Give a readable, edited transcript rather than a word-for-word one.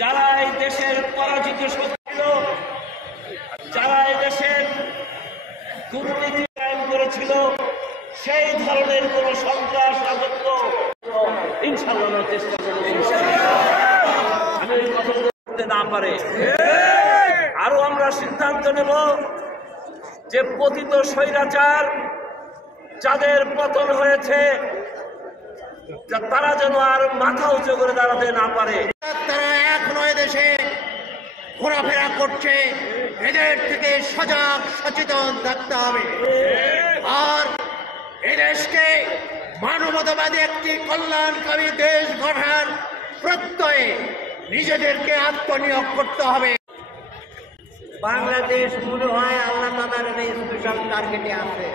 যারা এই দেশের পরাজিত শক্তি, যারা এই দেশের দুর্নীতি কায়েম করেছিল, সেই ধরনের কোন সন্ত্রাস রাজত্ব ইনশাআল্লাহ চেষ্টা করেছি আমি ওই কথা করতে না পারে। আরো আমরা সিদ্ধান্ত নেব যে পতিত স্বৈরাচার যাদের পতন হয়েছে তারা যেন আর মাথা উঁচু করে দাঁড়াতে না পারে। তারা এখনো দেশে ঘোরাফেরা করছে, এদের থেকে সজাগ সচেতন থাকতে হবে। আর এদেশকে মানবতাবাদী একটি কল্যাণকামী দেশ গড়ার প্রত্যয়ে নিজেদেরকে আত্মনিয়োগ করতে হবে। বাংলাদেশ মনে হয় আল্লাহ তাআলার স্পেশাল টার্গেটে আছে।